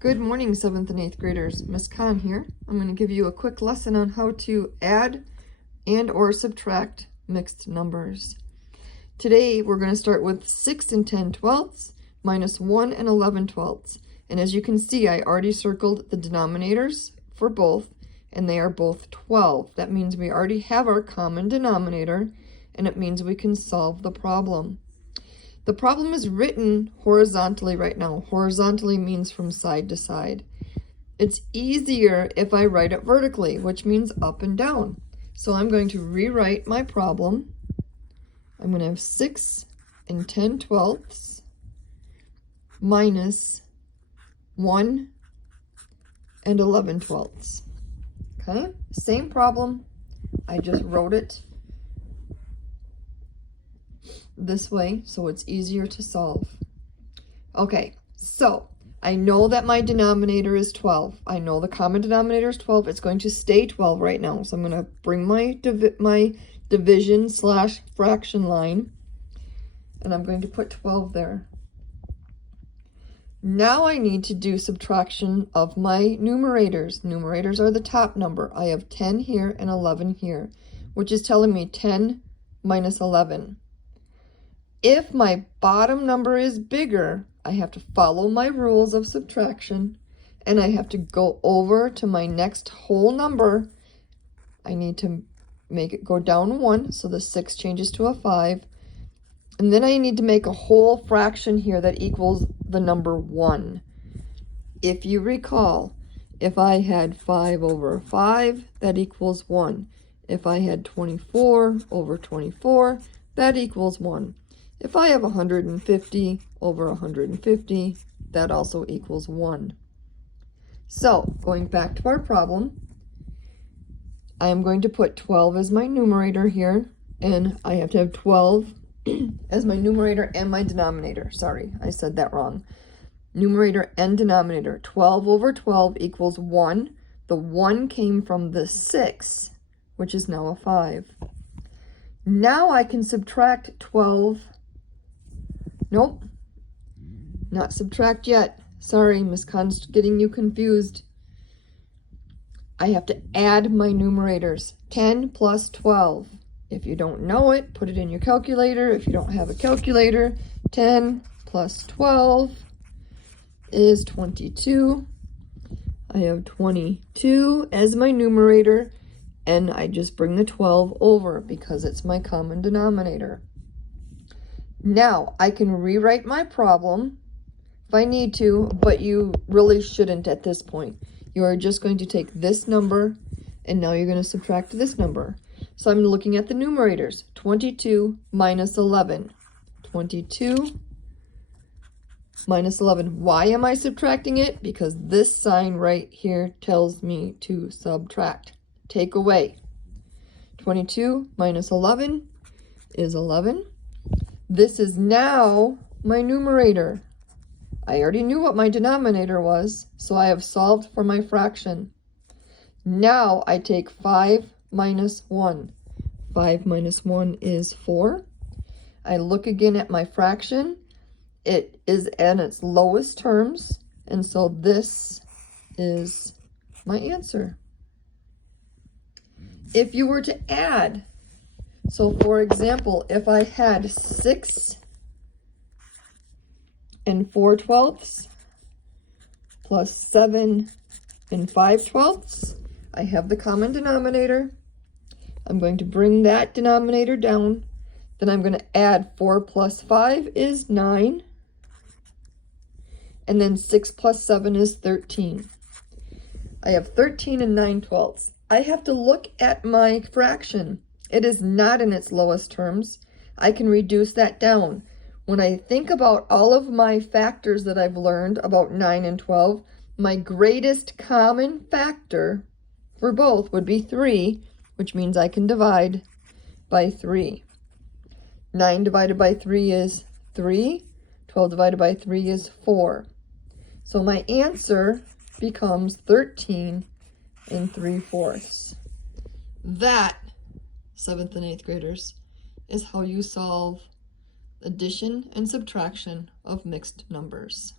Good morning, 7th and 8th graders. Miss Khan here. I'm going to give you a quick lesson on how to add and or subtract mixed numbers. Today, we're going to start with 6 and 10 twelfths minus 1 and 11 twelfths. And as you can see, I already circled the denominators for both, and they are both 12. That means we already have our common denominator, and it means we can solve the problem. The problem is written horizontally right now. Horizontally means from side to side. It's easier if I write it vertically, which means up and down. So I'm going to rewrite my problem. I'm going to have 6 and 10 twelfths minus 1 and 11 twelfths. Okay, same problem. I just wrote it this way so it's easier to solve. Okay, so I know that my denominator is 12. I know the common denominator is 12. It's going to stay 12 right now. So I'm going to bring my division slash fraction line, and I'm going to put 12 there. Now I need to do subtraction of my numerators. Numerators are the top number. I have 10 here and 11 here, which is telling me 10 minus 11. If my bottom number is bigger, I have to follow my rules of subtraction, and I have to go over to my next whole number. I need to make it go down 1, so the 6 changes to a 5. And then I need to make a whole fraction here that equals the number 1. If you recall, if I had 5 over 5, that equals 1. If I had 24 over 24, that equals 1. If I have 150 over 150, that also equals 1. So, going back to our problem, I am going to put 12 as my numerator here, and I have to have 12 as my numerator and my denominator. Sorry, I said that wrong. Numerator and denominator. 12 over 12 equals 1. The 1 came from the 6, which is now a 5. Now I can subtract 12. Nope, not subtract yet. Sorry, Miss Khan's getting you confused. I have to add my numerators. 10 plus 12. If you don't know it, put it in your calculator. If you don't have a calculator, 10 plus 12 is 22. I have 22 as my numerator, and I just bring the 12 over because it's my common denominator. Now, I can rewrite my problem if I need to, but you really shouldn't at this point. You are just going to take this number, and now you're going to subtract this number. So I'm looking at the numerators. 22 minus 11. 22 minus 11. Why am I subtracting it? Because this sign right here tells me to subtract. Take away. 22 minus 11 is 11. This is now my numerator. I already knew what my denominator was, so I have solved for my fraction. Now I take 5 minus 1. 5 minus 1 is 4. I look again at my fraction. It is in its lowest terms, and so this is my answer. If you were to add, so for example, if I had 6 and 4 twelfths plus 7 and 5 twelfths, I have the common denominator. I'm going to bring that denominator down. Then I'm going to add 4 plus 5 is 9. And then 6 plus 7 is 13. I have 13 and 9 twelfths. I have to look at my fraction. It is not in its lowest terms. I can reduce that down. When I think about all of my factors that I've learned about 9 and 12, my greatest common factor for both would be 3, which means I can divide by 3. 9 divided by 3 is 3. 12 divided by 3 is 4. So my answer becomes 13 and 3/4. That, 7th and 8th graders, is how you solve addition and subtraction of mixed numbers.